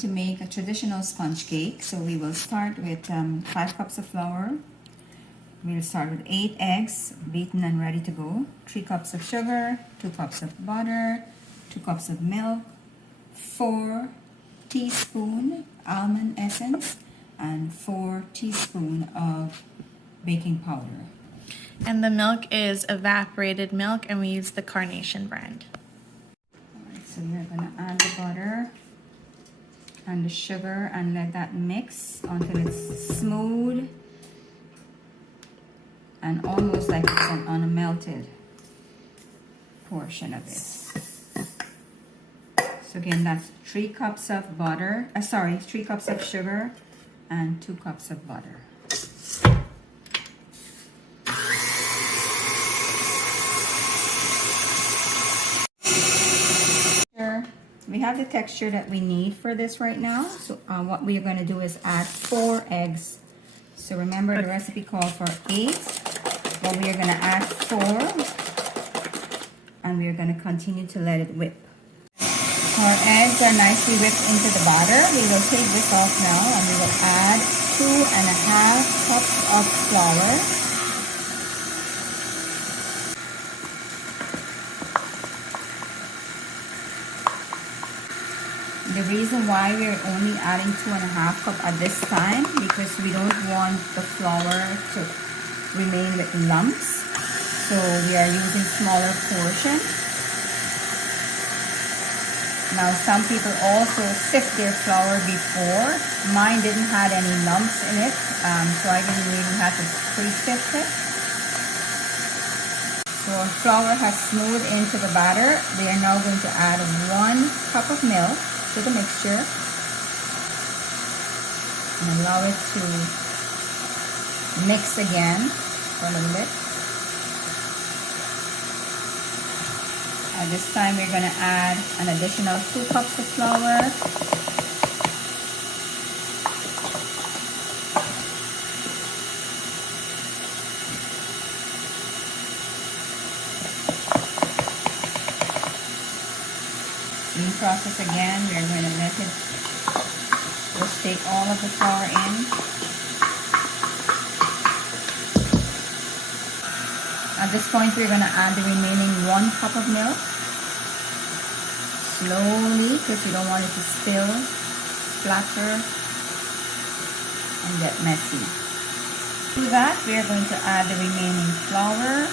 To make a traditional sponge cake, so we will start with 5 cups of flour. We'll start with 8 eggs, beaten and ready to go, 3 cups of sugar, 2 cups of butter, 2 cups of milk, 4 teaspoons almond essence, and 4 teaspoons of baking powder. And the milk is evaporated milk, and we use the Carnation brand. Alright, so we're going to add the butter and the sugar and let that mix until it's smooth and almost like it's on a melted portion of it. So again, that's 3 cups of butter, 3 cups of sugar and 2 cups of butter. We have the texture that we need for this right now. So what we are going to do is add 4 eggs. So remember the recipe called for 8, but we are going to add 4, and we are going to continue to let it whip. Our eggs are nicely whipped into the batter. We will take this off now, and we will add 2.5 cups of flour. The reason why we're only adding 2.5 cups at this time, because we don't want the flour to remain with lumps. So we are using smaller portions. Now some people also sift their flour before. Mine didn't have any lumps in it, so I didn't really have to pre-sift it. So our flour has smoothed into the batter. We are now going to add 1 cup of milk to the mixture and allow it to mix again for a little bit. At this time we're going to add an additional 2 cups of flour. Same process again. We're going to let it just take all of the flour in. At this point, we're going to add the remaining 1 cup of milk. Slowly, because you don't want it to spill, splatter, and get messy. To that, we are going to add the remaining flour.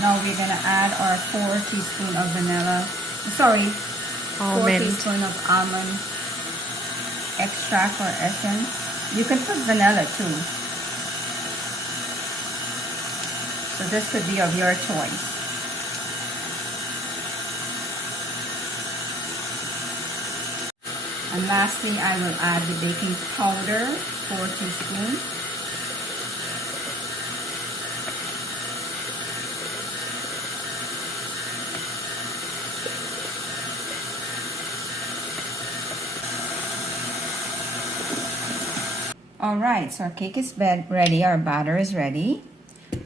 Now we're going to add our 4 teaspoons of almond. 4 teaspoons of almond extract or essence. You can put vanilla too. So this could be of your choice. And lastly, I will add the baking powder, 4 teaspoons. Alright, so our cake is ready, our batter is ready.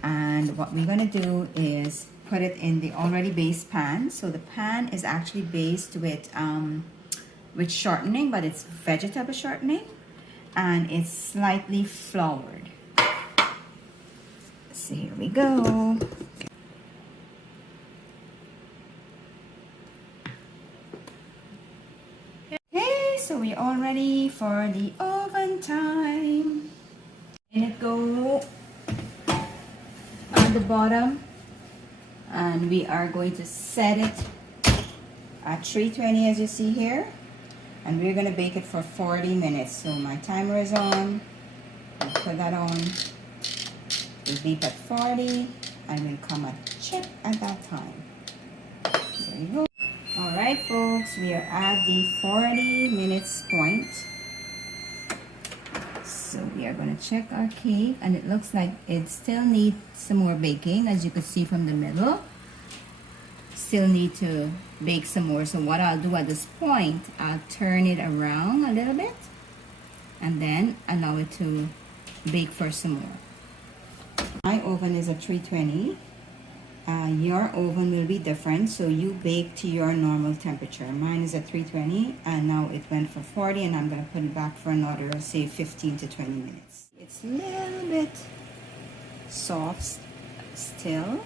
And what we're going to do is put it in the already based pan. So the pan is actually based with shortening, but it's vegetable shortening. And it's slightly floured. So here we go. Okay, so we're all ready for the oven time. And it go on the bottom, and we are going to set it at 320 as you see here, and we're going to bake it for 40 minutes. So my timer is on. I'll put that on. We'll beep at 40 and we'll come at check at that time. There you go. Alright folks, we are at the 40 minutes point. So we are going to check our cake, and it looks like it still needs some more baking, as you can see from the middle. Still need to bake some more. So what I'll do at this point, I'll turn it around a little bit and then allow it to bake for some more. My oven is at 320. your oven will be different, so you bake to your normal temperature. Mine is at 320 and now it went for 40, and I'm going to put it back for another, say, 15 to 20 minutes. It's a little bit soft still.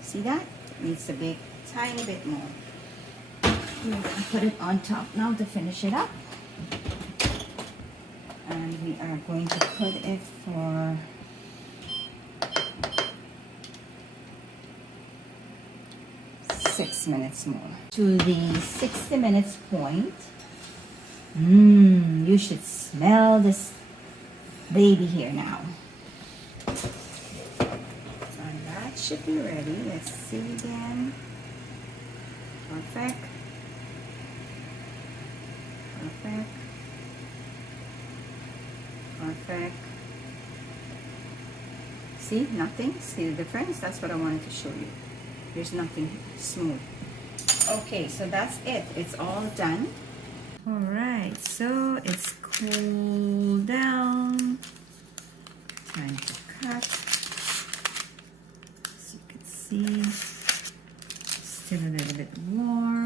See that? It needs to bake a tiny bit more. We're going to put it on top now to finish it up. And we are going to put it for 6 minutes more. To the 60 minutes point. You should smell this baby here now. And that should be ready. Let's see again. Perfect. Perfect. Perfect. See, nothing? See the difference? That's what I wanted to show you. There's nothing smooth. Okay, so that's it. It's all done. All right, so it's cooled down. Time to cut. As you can see, still a little bit warm.